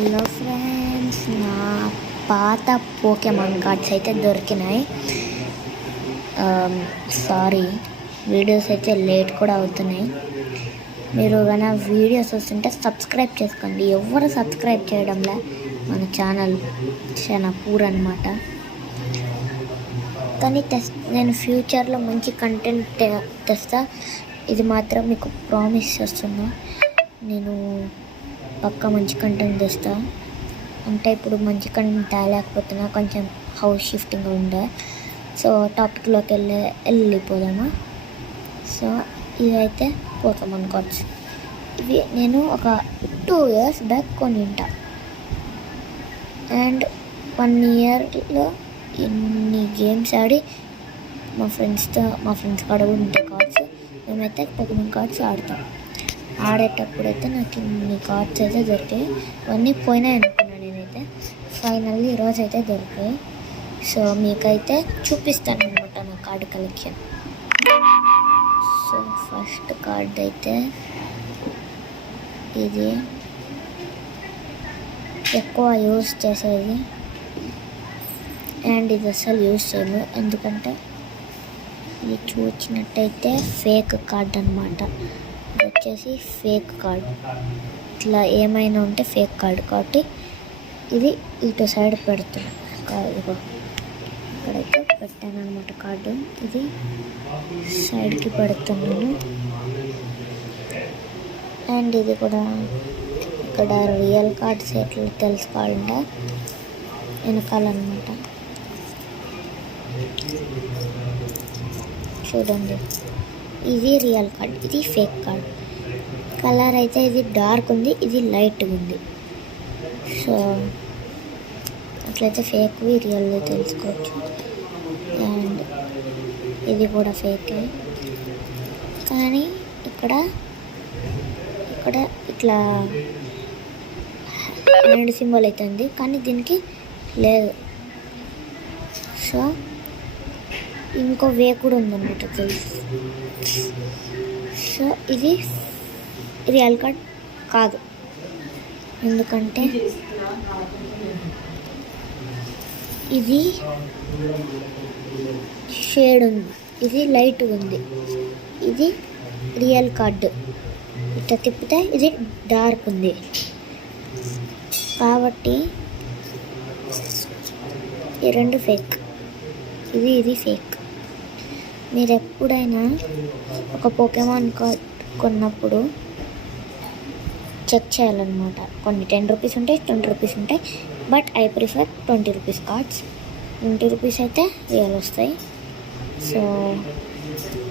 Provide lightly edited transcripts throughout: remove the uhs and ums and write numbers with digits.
Hello friends, నా పాత Pokemon cards అయితే దొరికినాయి. సారీ, వీడియోస్ అయితే లేట్ కూడా అవుతున్నాయి. మీరు కానీ వీడియోస్ వస్తుంటే సబ్స్క్రైబ్ చేసుకోండి. ఎవరు సబ్స్క్రైబ్ చేయడంలా మన ఛానల్ చాలా పూర్ అనమాట. కానీ నేను ఫ్యూచర్లో మంచి కంటెంట్ తెస్తా, ఇది మాత్రం మీకు ప్రామిస్ చేస్తున్నా. నేను పక్కా మంచి కంటెంట్ తెస్తా. అంటే ఇప్పుడు మంచి కంటెంట్ తేలేకపోతున్నా, కొంచెం హౌస్ షిఫ్టింగ్ ఉండే. సో టాపిక్లోకి వెళ్ళిపోదామా. సో ఇదైతే పోకెమాన్ కార్డ్స్. ఇవి నేను ఒక 2 years బ్యాక్ కొనింటా. అండ్ 1 yearలో ఇన్ని గేమ్స్ ఆడి మా ఫ్రెండ్స్ కాడ కూడా ఉంటాయి కార్డ్స్. మేమైతే పోకెమాన్ కార్డ్స్ ఆడతాం. ఆడేటప్పుడైతే నాకు ఇన్ని కార్డ్స్ అయితే దొరికాయి. ఇవన్నీ పోయినాయి అనుకున్నాను నేనైతే. ఫైనల్లీ ఈరోజు అయితే దొరికాయి. సో మీకైతే చూపిస్తాను అనమాట నా card collection. So first card అయితే ఇది ఎక్కువ యూజ్ చేసేది, అండ్ ఇది అసలు యూజ్ చేయను. ఎందుకంటే ఇది చూసినట్టయితే ఫేక్ కార్డ్ అనమాట. ఇది వచ్చేసి ఫేక్ కార్డ్. ఇట్లా ఏమైనా ఉంటే ఫేక్ కార్డ్ కాబట్టి ఇది ఇటు సైడ్ పెడుతున్నా. ఇదిగో ఇక్కడైతే పెట్టాను అనమాట కార్డు. ఇది సైడ్కి పెడుతున్నాను. అండ్ ఇది కూడా ఇక్కడ రియల్ కార్డ్స్ ఎట్లా తెలుసుకోవాలంటే వెనకాలన్నమాట. చూడండి, ఇది రియల్ కార్డ్, ఇది ఫేక్ కార్డ్. కలర్ అయితే ఇది డార్క్ ఉంది, ఇది లైట్ ఉంది. సో అట్లయితే ఫేక్వి రియల్వి తెలుసుకోవచ్చు. అండ్ ఇది కూడా ఫేకే, కానీ ఇక్కడ ఇట్లా హ్యాండ్ సింబల్ అవుతుంది, కానీ దీనికి లేదు. సో ఇంకో వే కూడా ఉందన్నమాట తెలుసు. సో ఇది రియల్ కార్డ్ కాదు, ఎందుకంటే ఇది షేడ్ ఉంది, ఇది లైట్ ఉంది. ఇది రియల్ కార్డు. ఇట్లా తిప్పితే ఇది డార్క్ ఉంది, కాబట్టి ఈ రెండు ఫేక్. ఇది ఫేక్. మీరు ఎప్పుడైనా ఒక పోకెమాన్ కార్డ్ కొన్నప్పుడు చెక్ చేయాలన్నమాట. కొన్ని 10 రూపీస్ ఉంటాయి, 20 రూపీస్ ఉంటాయి. But I prefer 20 rupees cards. 20 rupees అయితే రియల్ వస్తాయి. సో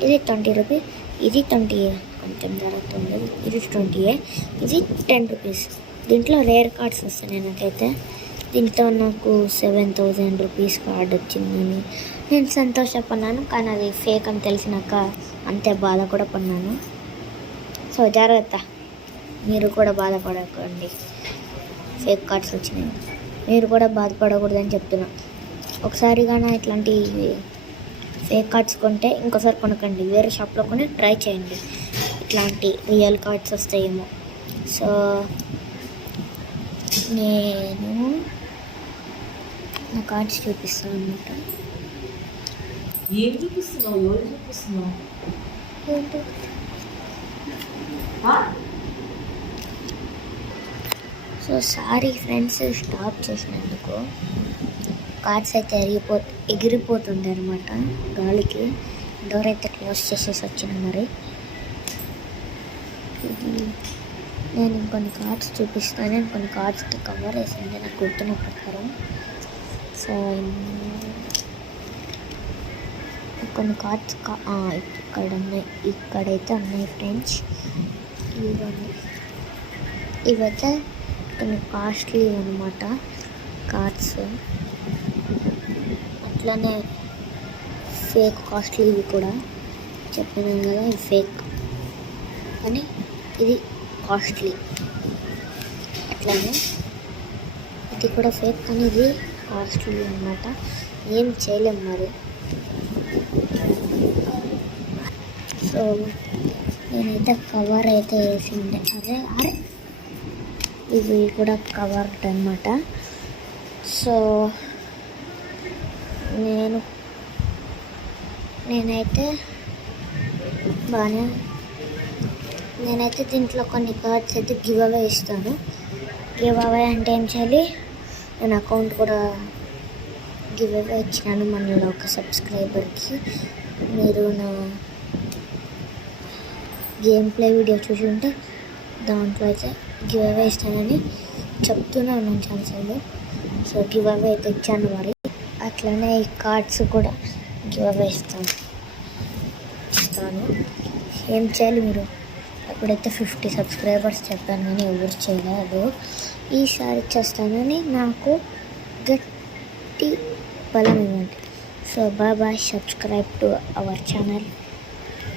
ఇది 20 రూపీస్, ఇది 20 కొంచెం జరుగుతుంది. ఇది 20, ఇది 10 రూపీస్. దీంట్లో రేర్ కార్డ్స్ వస్తాయి. నాకైతే దీంట్లో నాకు 7000 రూపీస్ కార్డ్ వచ్చిందని నేను సంతోషపడినాను. కానీ అది ఫేక్ అని తెలిసినాక అంతే బాధ కూడా పడినాను. సో జాగ్రత్త, మీరు కూడా బాధపడకండి. ఫేక్ కార్డ్స్ వచ్చినాయి, మీరు కూడా బాధపడకూడదని చెప్తున్నా. ఒకసారి కానీ ఇట్లాంటి ఫేక్ కార్డ్స్ కొంటే ఇంకోసారి కొనకండి. వేరే షాప్లో కొని ట్రై చేయండి, ఇట్లాంటి రియల్ కార్డ్స్ వస్తాయేమో. సో నేను నా కార్డ్స్ చూపిస్తాను అనమాట. ఏం చూపిస్తున్నావు? ఎవరు చూపిస్తున్నావు? సో సారీ ఫ్రెండ్స్, స్టాప్ చేసినందుకు. కార్డ్స్ అయితే ఎగిరిపోతుంది అనమాట గాలికి. డోర్ అయితే క్లోజ్ చేసేసి వచ్చిన. మరి ఇది నేను ఇంకొన్ని కార్డ్స్ చూపిస్తాను. నేను కొన్ని కార్డ్స్కి కవర్ వేసింది నాకు గుర్తున్న ప్రకారం. సో కొన్ని కార్డ్స్ ఇక్కడైతే ఉన్నాయి ఫ్రెండ్స్. ఇవైతే కొన్ని కాస్ట్లీ అనమాట కార్డ్స్. అట్లనే ఫేక్ కాస్ట్లీ ఇవి కూడా చెప్పినాను కదా, ఇది ఫేక్ కానీ ఇది కాస్ట్లీ. అట్లానే ఇది కూడా ఫేక్ కానీ ఇది కాస్ట్లీ అనమాట. ఏం చేయలేము మరి. సో నేనైతే కవర్ అయితే వేసిండే. అరే ఇవి కూడా కవర్డ్ అనమాట. సో నేనైతే దీంట్లో కొన్ని కార్డ్స్ అయితే గివ్ అవే ఇస్తాను. గివ్ అవే అంటే ఏం చేయాలి, నేను అకౌంట్ కూడా గివ్ అవే ఇచ్చినాను మనలో ఒక సబ్స్క్రైబర్కి. మీరు నా గేమ్ ప్లే వీడియో చూసి ఉంటే దాంట్లో అయితే గివ్ అవే ఇస్తానని చెప్తున్నాను చాలాసార్లు. సో గివ్ అవే అయితే ఇచ్చాను మరి. అట్లనే ఈ కార్డ్స్ కూడా గివ్ అవే ఇస్తాను. ఏం చేయాలి, మీరు అప్పుడైతే 50 సబ్స్క్రైబర్స్ చెప్పాను కానీ ఎవరు చేయలేదు. ఈసారి చేస్తానని నాకు గట్టి బలం ఇవ్వండి. So bye, subscribe to our channel.